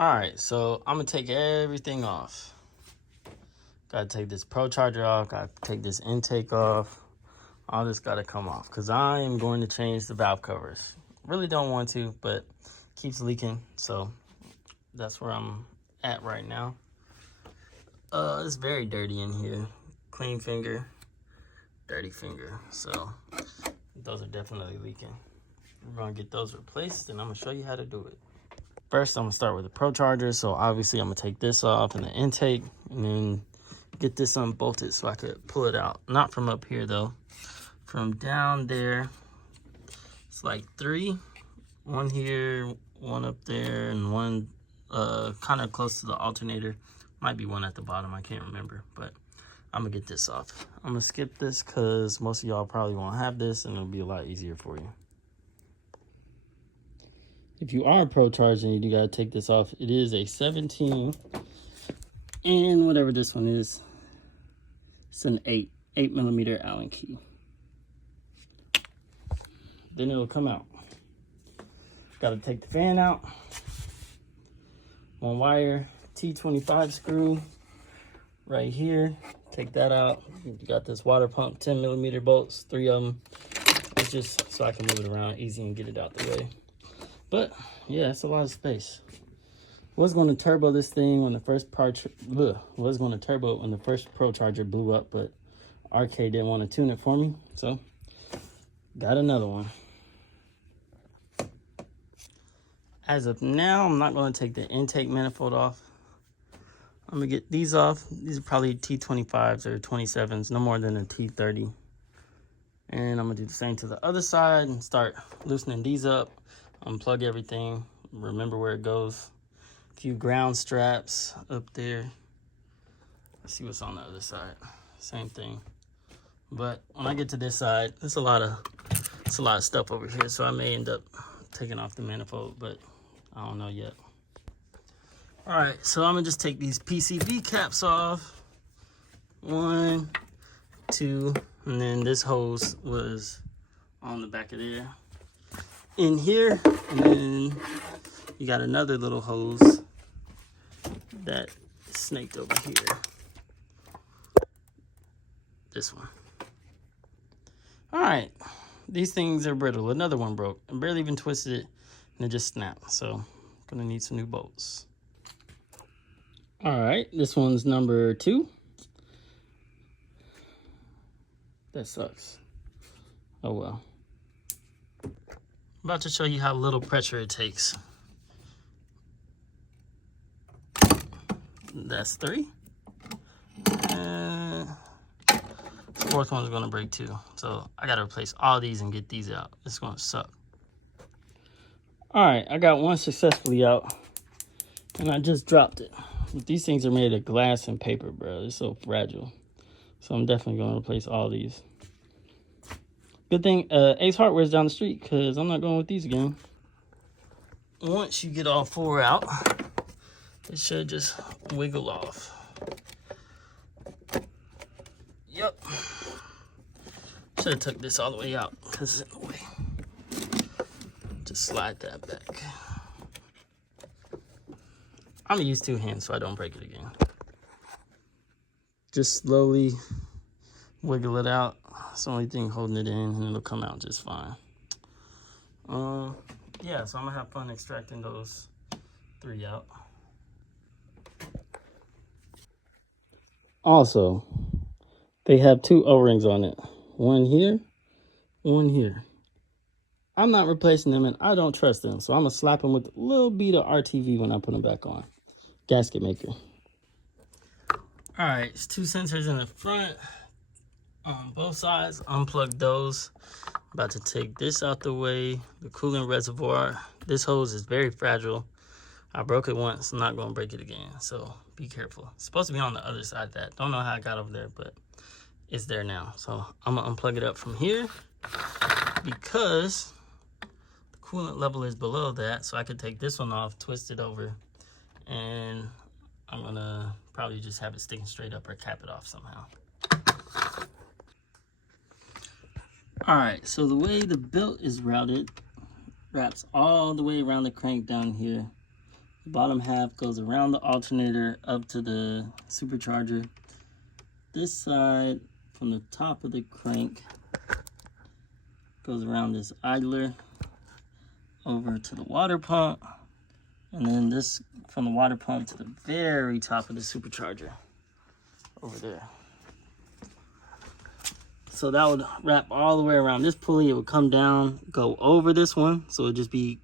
All right, so I'm gonna take everything off. Gotta take this procharger off, gotta take this intake off. All this gotta come off because I am going to change the valve covers. Really don't want to, but keeps leaking, so that's where I'm at right now. It's very dirty in here. Clean finger, dirty finger. So those are definitely leaking. We're gonna get those replaced and I'm gonna show you how to do it. First, I'm gonna start with the procharger. So obviously I'm gonna take this off and the intake and then get this unbolted so I could pull it out. Not from up here though. From down there, it's like 3. One here, one up there, and one kind of close to the alternator. Might be one at the bottom, I can't remember, but I'm gonna get this off. I'm gonna skip this because most of y'all probably won't have this and it'll be a lot easier for you. If you are procharging, you gotta take this off. It is a 17, and whatever this one is, it's an 8mm Allen key. Then it'll come out. Gotta take the fan out. 1 wire T25 screw right here. Take that out. You got this water pump, 10mm bolts, 3 of them. It's just so I can move it around easy and get it out the way. But yeah, it's a lot of space. Was going to turbo this thing when the first procharger blew up, but RK didn't want to tune it for me, so got another one. As of now, I'm not going to take the intake manifold off. I'm going to get these off. These are probably T25s or 27s, no more than a T30. And I'm going to do the same to the other side and start loosening these up. Unplug everything. Remember where it goes. A few ground straps up there. Let's see what's on the other side. Same thing. But when I get to this side, it's a lot of stuff over here, so I may end up taking off the manifold, but I don't know yet. All right, so I'm gonna just take these PCV caps off. 1, 2, and then this hose was on the back of there. In here, and then you got another little hose that snaked over here. This one. All right, these things are brittle. Another one broke. I barely even twisted it, and it just snapped. So, gonna need some new bolts. All right, this one's number 2. That sucks. Oh well. I'm about to show you how little pressure it takes. That's 3. And the 4th one's gonna break too. So I gotta replace all these and get these out. It's gonna suck. All right, I got one successfully out and I just dropped it. These things are made of glass and paper, bro. It's so fragile. So I'm definitely gonna replace all these. Good thing Ace Hardware's down the street because I'm not going with these again. Once you get all 4 out, it should just wiggle off. Yep. Should have took this all the way out because it's in the way. Just slide that back. I'm gonna use 2 hands so I don't break it again. Just slowly wiggle it out. It's the only thing holding it in, and it'll come out just fine. Yeah, so I'm gonna have fun extracting those 3 out. Also, they have 2 O-rings on it. One here, one here. I'm not replacing them, and I don't trust them, so I'm gonna slap them with a little bit of RTV when I put them back on. Gasket maker. All right, it's 2 sensors in the front on both sides. Unplug those. About to take this out the way. The coolant reservoir. This hose is very fragile. I broke it once. I'm not going to break it again, so be careful. It's supposed to be on the other side of that. Don't know how I got over there, but it's there now. So I'm going to unplug it up from here because the coolant level is below that. So I could take this one off, twist it over, and I'm going to probably just have it sticking straight up or cap it off somehow. All right, so the way the belt is routed wraps all the way around the crank down here. The bottom half goes around the alternator up to the supercharger. This side from the top of the crank goes around this idler over to the water pump, and then this from the water pump to the very top of the supercharger over there. So that would wrap all the way around this pulley. It would come down, go over this one, so it would just be,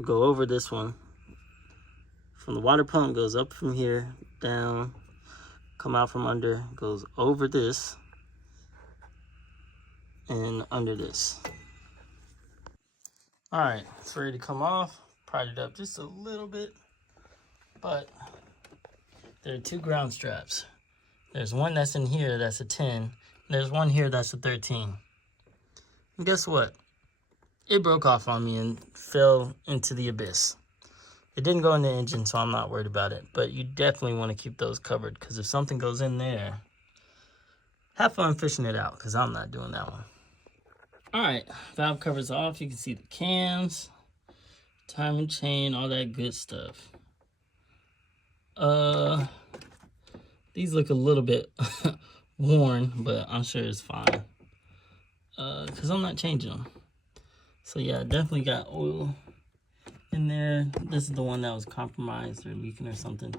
go over this one. From the water pump, goes up from here, down, come out from under, goes over this, and under this. All right, it's ready to come off. Pried it up just a little bit, but there are two ground straps. There's one that's in here that's a 10, and there's one here that's a 13. And guess what? It broke off on me and fell into the abyss. It didn't go in the engine, so I'm not worried about it, but you definitely want to keep those covered, because if something goes in there, have fun fishing it out, because I'm not doing that one. All right, valve covers off. You can see the cams, timing chain, all that good stuff. These look a little bit worn, but I'm sure it's fine, because I'm not changing them. So yeah, definitely got oil in there. This is the one that was compromised or leaking or something.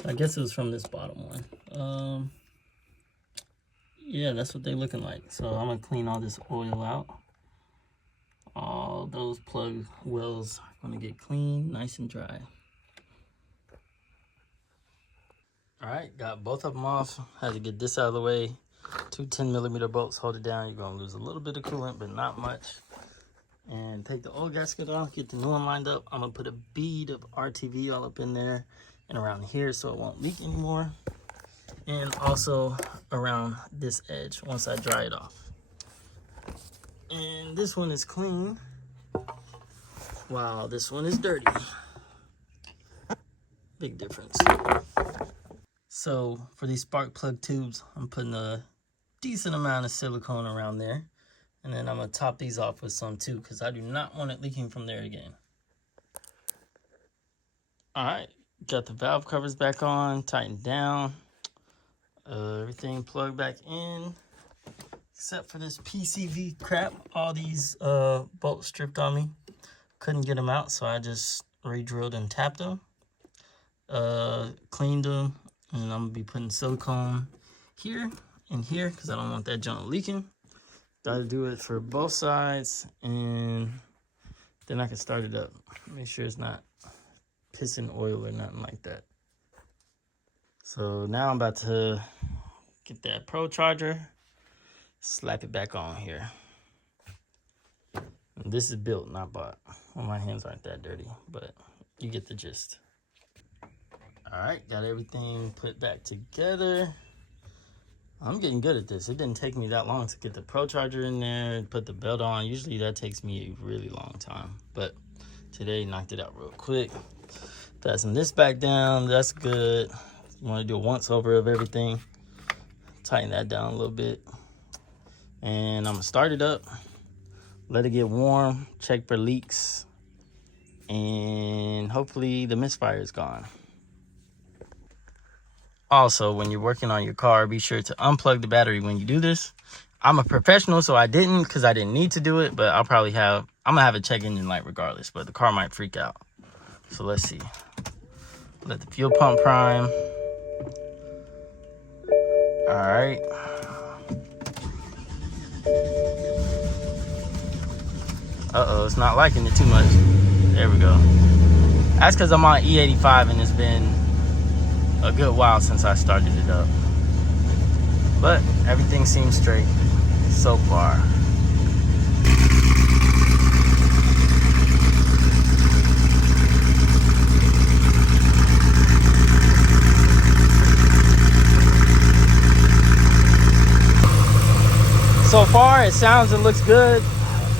So I guess it was from this bottom one. Yeah, that's what they're looking like. So I'm gonna clean all this oil out. All those plug wells are gonna get clean, nice and dry. All right, got both of them off. Had to get this out of the way. Two 10mm bolts hold it down. You're gonna lose a little bit of coolant, but not much. And take the old gasket off, get the new one lined up. I'm gonna put a bead of RTV all up in there and around here so it won't leak anymore. And also around this edge once I dry it off. And this one is clean, while this one is dirty. Big difference. So for these spark plug tubes, I'm putting a decent amount of silicone around there. And then I'm gonna top these off with some too, because I do not want it leaking from there again. All right, got the valve covers back on, tightened down. Everything plugged back in, except for this PCV crap. All these bolts stripped on me. Couldn't get them out, so I just re-drilled and tapped them. Cleaned them, and I'm gonna be putting silicone here and here, because I don't want that junk leaking. Gotta do it for both sides, and then I can start it up. Make sure it's not pissing oil or nothing like that. So now I'm about to get that procharger, slap it back on here. And this is built, not bought. Well, my hands aren't that dirty, but you get the gist. All right, got everything put back together. I'm getting good at this. It didn't take me that long to get the procharger in there and put the belt on. Usually that takes me a really long time, but today knocked it out real quick. Fasten this back down, that's good. You want to do a once over of everything. Tighten that down a little bit. And I'm gonna start it up, let it get warm, check for leaks, and hopefully the misfire is gone. Also, when you're working on your car, be sure to unplug the battery when you do this. I'm a professional, so I didn't, because I didn't need to do it, but I'm gonna have a check engine light regardless, but the car might freak out. So let's see. Let the fuel pump prime. All right. Uh-oh, it's not liking it too much. There we go. That's because I'm on E85 and it's been a good while since I started it up. But everything seems straight so far. So far, it sounds and looks good.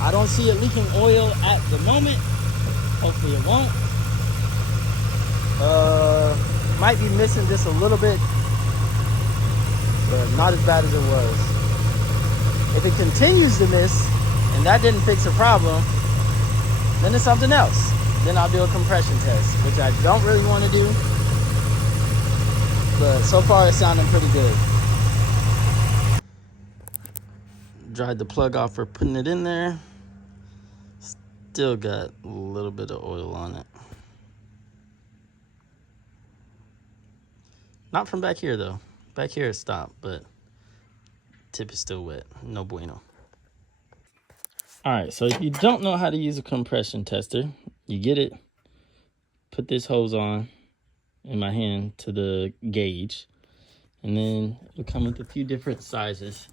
I don't see it leaking oil at the moment. Hopefully it won't. Might be missing just a little bit, but not as bad as it was. If it continues to miss, and that didn't fix the problem, then it's something else. then I'll do a compression test, which I don't really want to do, but so far it's sounding pretty good. Dried the plug off for putting it in there. Still got a little bit of oil on it. Not from back here though. Back here it stopped, but tip is still wet. No bueno. All right, so if you don't know how to use a compression tester, you get it, put this hose on in my hand to the gauge, and then it'll come with a few different sizes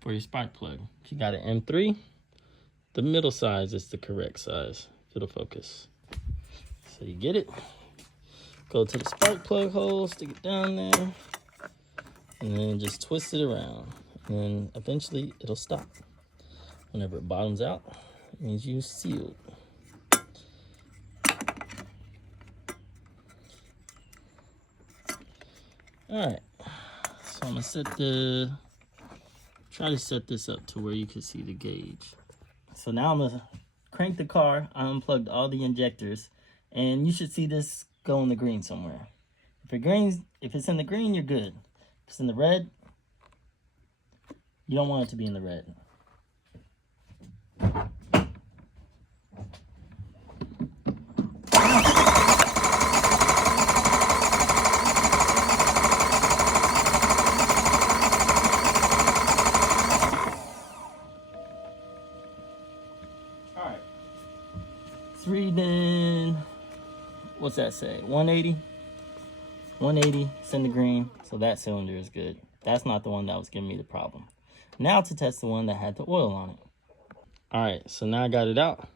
for your spark plug. If you got an M3, the middle size is the correct size. If it'll focus. So you get it, go to the spark plug hole, stick it down there, and then just twist it around. And then eventually it'll stop. Whenever it bottoms out, it means you sealed. All right, so I'm gonna try to set this up to where you can see the gauge. So now I'm gonna crank the car. I unplugged all the injectors, and you should see this go in the green somewhere. If it's in the green, you're good. If it's in the red, you don't want it to be in the red. Alright. It's reading, what's that say? 180? 180, it's in the green, so that cylinder is good. That's not the one that was giving me the problem. Now to test the one that had the oil on it. Alright, so now I got it out.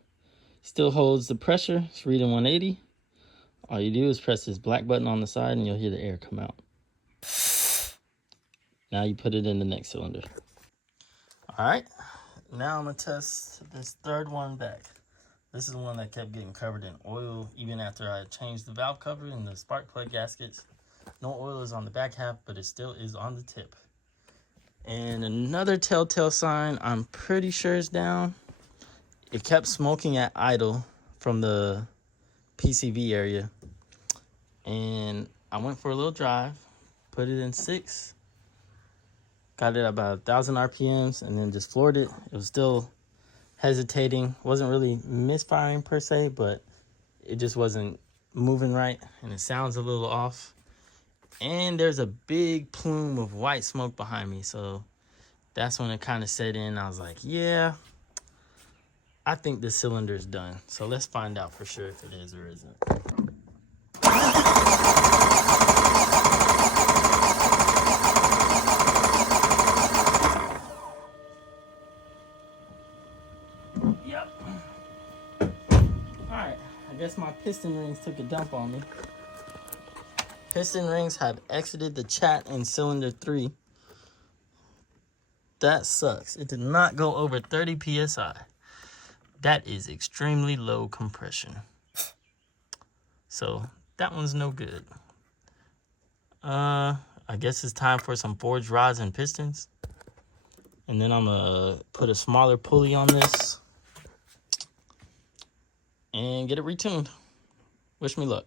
Still holds the pressure. It's reading 180. All you do is press this black button on the side and you'll hear the air come out. Now you put it in the next cylinder. Alright, now I'm going to test this third one back. This is the one that kept getting covered in oil even after I changed the valve cover and the spark plug gaskets. No oil is on the back half, but it still is on the tip. And another telltale sign, I'm pretty sure it's down. It kept smoking at idle from the PCV area. And I went for a little drive, put it in 6, got it at about 1,000 RPMs, and then just floored it. It was still hesitating. Wasn't really misfiring per se, but it just wasn't moving right, and it sounds a little off. And there's a big plume of white smoke behind me, so that's when it kind of set in. I was like, yeah, I think this cylinder is done. So let's find out for sure if it is or isn't. Yep. All right, I guess my piston rings took a dump on me. Piston rings have exited the chat in cylinder 3. That sucks. It did not go over 30 PSI. That is extremely low compression. So that one's no good. I guess it's time for some forged rods and pistons. And then I'm gonna put a smaller pulley on this and get it retuned. Wish me luck.